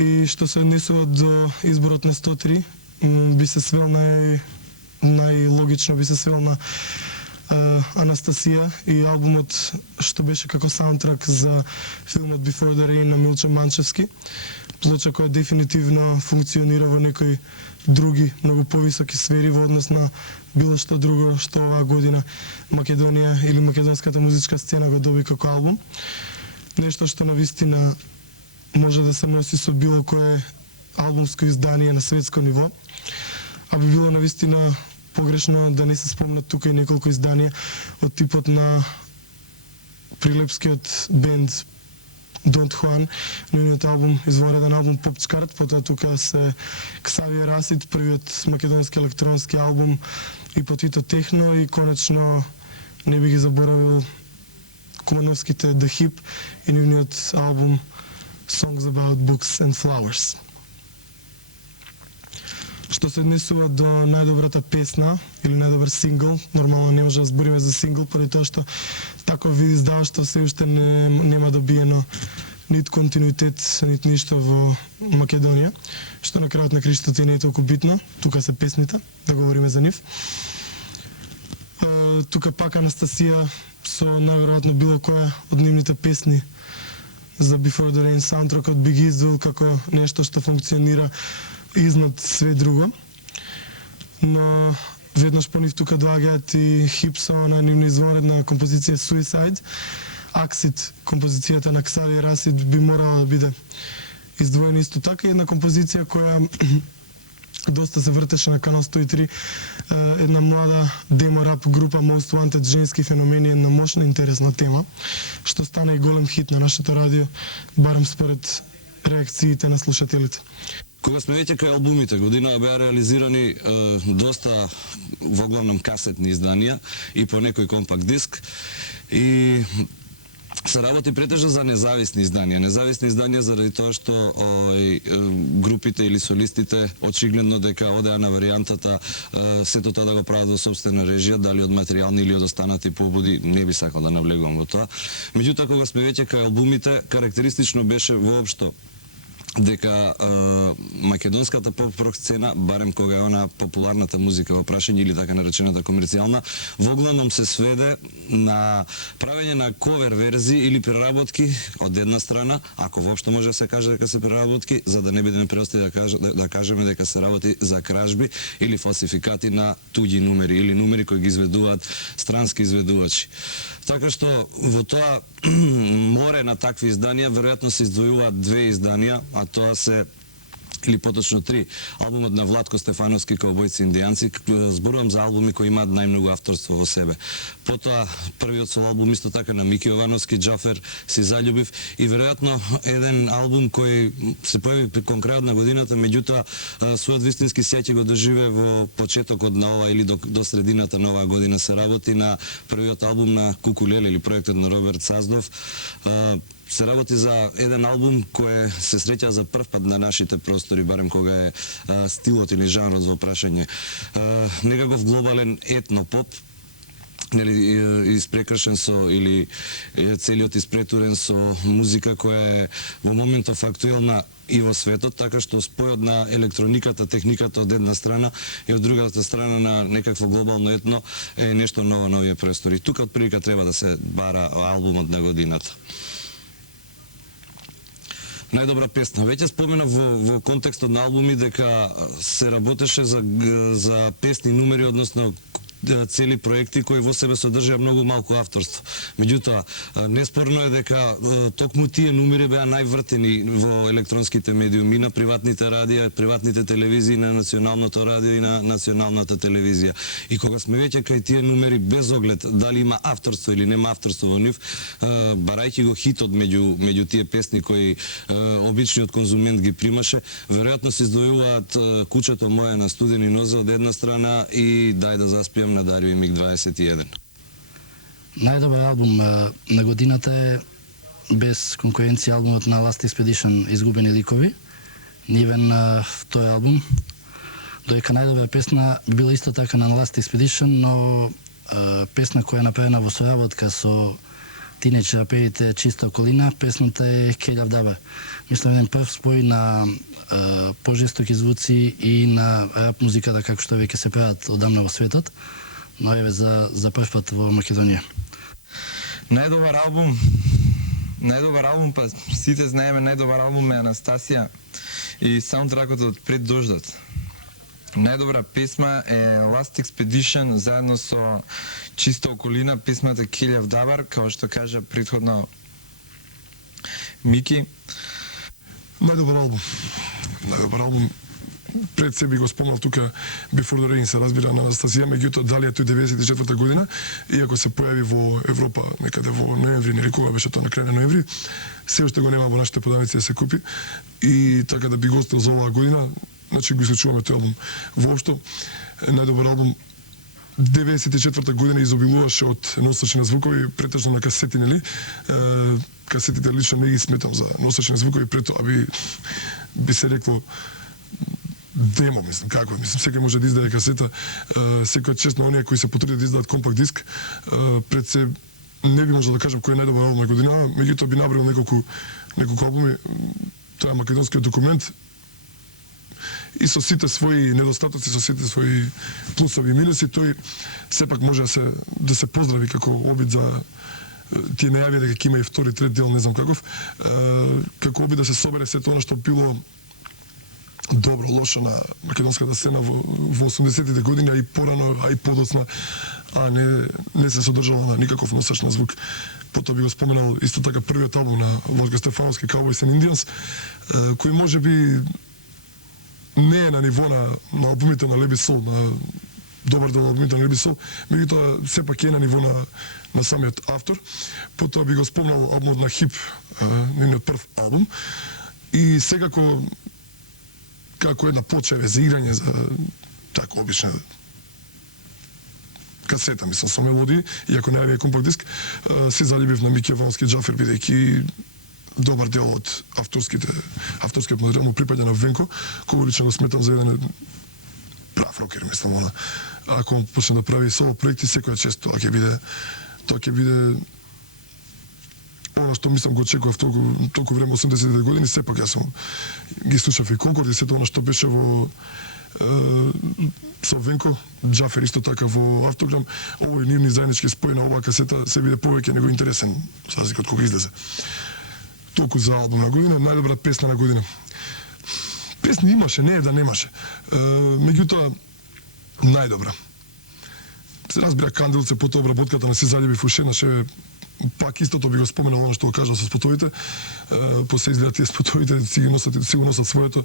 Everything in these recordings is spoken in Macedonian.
И што се однесува до изборот на 103, би се свел најлогично би се свел на Анастасија и албумот што беше како саундтрак за филмот Before the Rain на Милчо Манчевски. Плоча која дефинитивно функционира во некои други, многу повисоки сфери во однос на било што друго што оваа година Македонија или македонската музичка сцена го доби како албум. Нешто што навистина може да се носи со било кое албумско издание на светско ниво, а би било навистина погрешно да не се спомнат тука и неколку изданија од типот на прилепскиот бенд Don't Juan, нивниот албум, извонреден албум Popchart, потоа тука се Ксавије Расид, првиот македонски електронски албум и потвито техно и конечно не би ги заборавил Кумановските The Hip и нивниот албум Songs About Books and Flowers. Што се однесува до најдобрата песна или најдобар сингл, нормално не може да збориме за сингл, поради тоа што таков вид издаваштво се уште нема добиено нит континуитет, нит ништо во Македонија, што на крајот на криштата и не е толку битно, тука се песните, да говориме за нив. Тука пак Анастасија со најверојатно било која од нивните песни за Before the Rain саундтракот би ги издвоил како нешто што функционира изнад све друго. Но веднаш по нив тука доаѓаат и Хипсо на нивна извонредна композиција Suicide. Аксид, композицијата на Ксавије Расид би морала да биде издвоена исто така. Една композиција која доста се вртеше на Канал 103, една млада демо-рап група Most Wanted, женски феномени, една мощна интересна тема, што стана и голем хит на нашето радио, барем според реакциите на слушателите. Кога сме веќе кај албумите, година беа реализирани доста во главном касетни изданија и по некој компакт диск и се работи претежно за независни изданија. Независни изданија заради тоа што групите или солистите очигледно дека одеа на варијантата сето тоа да го прават во собствена режија, дали од материјални или од останати побуди, не би сакал да навлегувам во тоа. Меѓутоа, кога сме веќе кај албумите, карактеристично беше воопшто дека македонската поп-рок сцена, барем кога е она популарната музика во прашање или така наречената комерцијална, во главном се сведе на правење на ковер верзии или преработки од една страна, ако воопшто може да се каже дека се преработки, за да не бидеме преости да кажеме дека се работи за кражби или фалсификати на туѓи numери или numери кои ги изведуваат странски изведувачи. Така што во тоа море на такви изданија веројатно се издвојуваат две изданија, а тоа се или поточно три. Албумот на Владко Стефановски Каубојци индијанци, зборувам за албуми кои имаат најмногу авторство во себе. Потоа првиот сол албум исто така на Мики Јовановски, Џафер, Си заљубив и веројатно еден албум кој се појави кон крајот на годината, меѓутоа својот вистински сјај ќе го доживее во почетокот на ова или до средината на оваа година. Се работи на првиот албум на Кукулеле или проектот на Роберт Саздов. Се работи за еден албум кој се среќа за прв пат на нашите простори, барем кога е стилот или жанрот во прашање. Некаков глобален етно-поп, испрекршен со или целиот испретурен со музика која е во моментов актуелна и во светот, така што спојот на електрониката, техниката од една страна и од другата страна на некакво глобално етно е нешто ново на овие простори. Тука од прилика треба да се бара албумот на годината. Најдобра песна. Веќе споменав во контекстот на албуми дека се работеше за песни, numери, односно цели проекти кои во себе содржаа многу малку авторство. Меѓутоа, неспорно е дека токму тие numери беа највртени во електронските медиуми, на приватните радија, приватните телевизии, на националното радио и на националната телевизија. И кога сме веќе кај тие numери, без оглед дали има авторство или нема авторство во нив, барајќи го хитот меѓу тие песни кои обичниот конзумент ги примаше, веројатно се издвојуваат Кучето моје на Студени нозе од една страна и Дај да заспијам на Дарио и МиГ-21. Најдобар албум на годината е без конкуренција албумот на Last Expedition Изгубени ликови. Нивен тој албум. Доека најдобра песна била исто така на Last Expedition, но песна која е направена во соработка со тинејдж раперите Чиста околина, песната е Келјав дабар. Мислам еден прв спој на пожестоки звуци и на рап музиката како што веќе се прават одамна во светот, но еве за прв пат во Македонија. Најдобар албум, па сите знаеме најдобар албум е Анастасија и саундтракот од Пред дождот. Најдобра песма е Last Expedition заедно со Чиста околина, песмата Келјав дабар, како што кажа претходно Мики. Најдобар албум. Пред себе го спомнал тука Before the Rain, се разбира, на Анастасија, меѓутоа дали е тој 94 година, иако се појави во Европа некаде во ноември, нели кога беше тоа на крај на ноември, се уште го нема во нашите продавници да се купи и така да би го остал за оваа година, значи го исклучуваме тој албум. Воопшто најдобар албум 94 година изобилуваше од носачи на звукови, претежно на касети, нели? Касетите лично не ги сметам за носачи на звукови, прето би се рекло демо, мислам, секој може да издаде касета, секој честно оние кои се потрудат да издадат компакт диск, пред се не би можел да кажам кој е најдобар албум на година, меѓутоа би набрал неколку албуми, тоа е македонскиот документ, и со сите своји недостатоци, со сите своји плусови и минуси, тој сепак може да се поздрави како обид за тие најави дека ќе има и втори, трет дел, не знам каков, како обид да се собере сето она што било добро, лошо на македонската сцена во 80-тите години, а и порано, а и подоцна, а не се содржала на никаков носач на звук. Потоа би го споменал исто така првиот албум на Владко Стефановски, Cowboys and Indians, кој може би не е на ниво на албумите на Леби Сол, на добар дел албумите на Леби Сол, меѓутоа сепак е на ниво на самиот автор. Потоа би го спомнал албумот на Хип, нивниот прв албум, и секако како една почеве за играње, за така обична касета, мислам, со мелодии, иако не е компакт диск, се залюбив на Мики Авалонски Џафер, бидејќи добар дел од авторскиот материјал му припаѓа на Венко, кога лично го сметам за еден прав рокер, мислам, ако он почне да прави соло проекти, секоја чест тоа ќе биде она што мислам го очекував толку време 80-те години, сепак јас ги слушав и Конкорд и сето она што беше со Венко, Џафер исто така во Автограм, овој нивни заеднички спој на оваа касета се биде повеќе него интересен, за разлика од кога излезе. Толку за албум на година, најдобра песна на година. Песни имаше, не е да немаше. Меѓутоа, најдобра. Се разбира Канделце, потоа обработката на Се залюбив уште еднаш, пак истото би го споменал оно што го кажал со спотовите, после изгледа тие спотовите си го носат своето,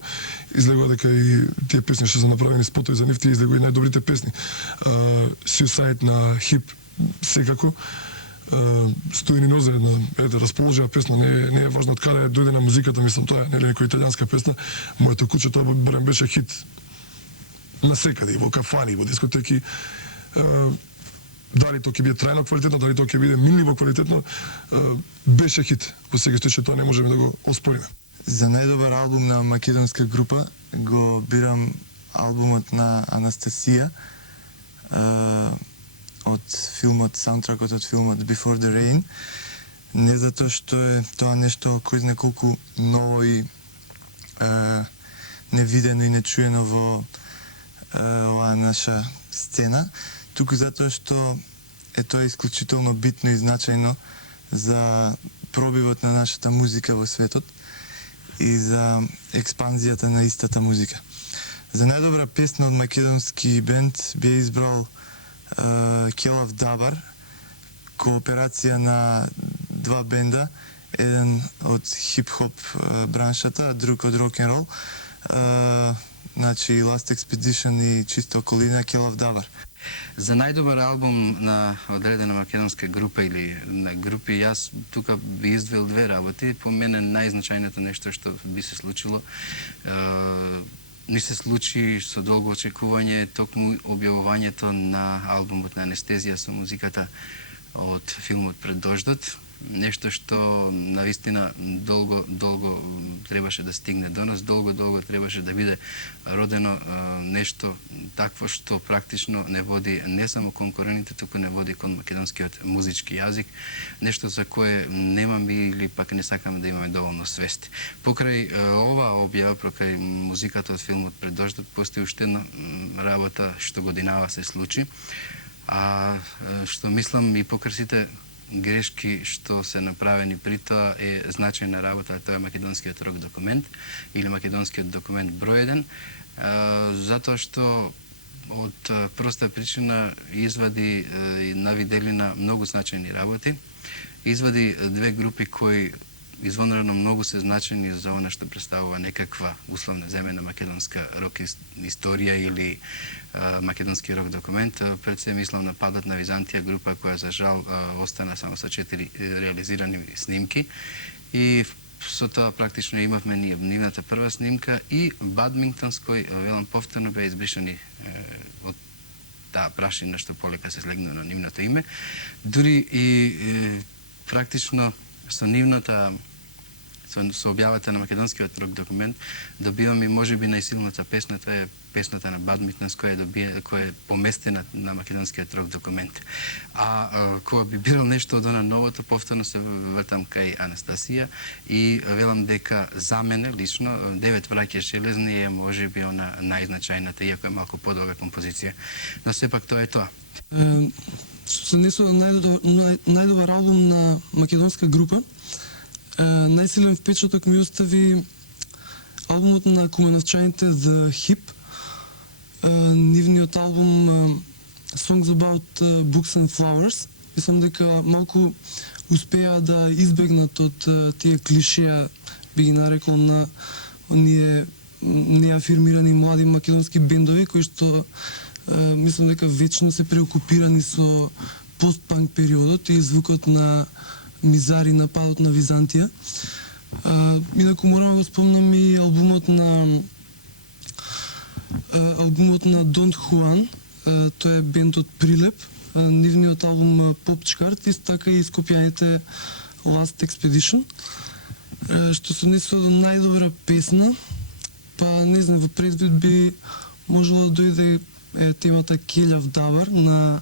излегува дека и тие песни што се направени спотови за нив, тие излегува и најдобрите песни. Suicide на Хип, секако, Стојни нозе една расположена песна, не е важно од каде дојде на музиката, мислам, тоа е нели некоја италијанска песна. Моето куче, тоа барем беше хит насекаде, во кафани, во дискотеки. Дали тоа ќе биде трајно квалитетно, дали тоа ќе биде минливо квалитетно, беше хит. Во секој случај тоа не можеме да го оспориме. За најдобар албум на македонска група го бирам албумот на Анастасија, од филмот, саундтракот од филмот Before the Rain, не затоа што е тоа нешто кој знае колку ново и невидено и нечуено во оваа наша сцена, туку затоа што е тоа исклучително битно и значајно за пробивот на нашата музика во светот и за експанзијата на истата музика. За најдобра песна од македонски бенд би избрал Келјав дабар, кооперација на два бенда, еден од хип-хоп браншата, а друг од рок-н-рол, значи Last Expedition и Чиста околина, Келјав дабар. За најдобар албум на одредена македонска група или на групи, јас тука би издвел две работи. По мене најзначајното нешто што би се случило, не се случи со долго очекување, токму објавувањето на албумот на Анестезија со музиката од филмот Пред дождот. нешто што навистина долго требаше да стигне до нас, долго требаше да биде родено нешто такво што практично не води не само кон корените, туку не води кон македонскиот музички јазик, нешто за кое немам или пак не сакам да имаме доволно свест. Покрај ова објава, покрај музиката од филмот Пред дождот, постои уште една работа што годинава се случи, а што мислам и покрај сите грешки што се направени при тоа е значајна работа, тоа е македонскиот рок документ или македонскиот документ број 1, затоа што од проста причина извади и навидели на многу значајни работи, извади две групи кои извонредно многу се значајни за она што представува некаква условна земена македонска рок историја или македонски рок документ. Пред се мислам на Падот на Византија, група која за жал остана само со 4 реализирани снимки и со тоа практично имавме нивната прва снимка и Бадминтонс кој велам повторно беа избришани од таа прашина што полека се слегна на нивното име. Дури и практично со нивната со објавата на македонскиот рок документ добиваме можеби најсилната песна, тоа е песната на Бадминтонс која е поместена на македонскиот рок документ. А кога би бирал нешто од она новото, повторно се вртам кај Анастасија и велам дека за мене лично Девет враќи железни е можеби она најзначајната, иако е малку подолга композиција. Но сепак тоа е тоа. Се однесува најдобар албум на македонска група. Најсилен впечаток ми остави албумот на Куменовчаните The Hip. Нивниот албум Songs About Books and Flowers. Мислам дека малку успеа да избегнат од тие клишеа, би ги нарекол, на оние неафирмирани млади македонски бендови кои што мислам дека вечно се преокупирани со постпанк периодот и звукот на Мизари на Падот на Византија. Инаку морам да го спомнам и албумот на Don't Juan, тоа е бендот Прилеп, нивниот албум Попчкарт, исто така и скопјаните Last Expedition. Што се однесува до најдобра песна, па не знам, во предвид би можела да дојде темата Келјав Дабар на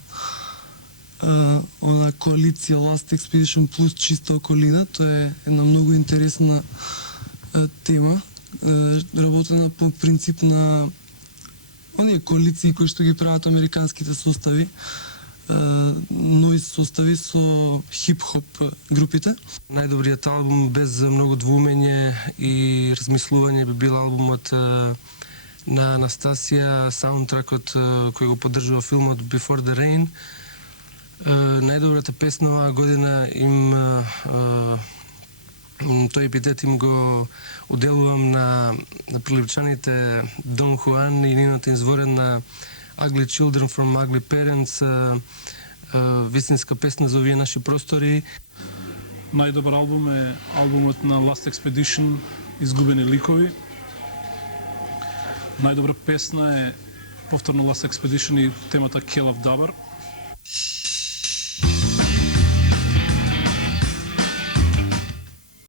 она коалиција Last Expedition плюс Чиста околина. Тоа е една многу интересна тема, работена по принцип на оние коалиции кои што ги прават американските состави, нойз состави со хип-хоп групите. Најдобриот албум без многу двумење и размислување би бил албумот на Анастасија, саундтракот кој го поддржува филмот Before the Rain. Најдобрата песна оваа година тој епитет им го уделувам на прилипчаните Дон Хуан и нивната изворена Ugly Children from Ugly Parents, вистинска песна за овие наши простори. Најдобар албум е албумот на Last Expedition, Изгубени ликови. Најдобра песна е повторно Last Expedition и темата Келав Дабар.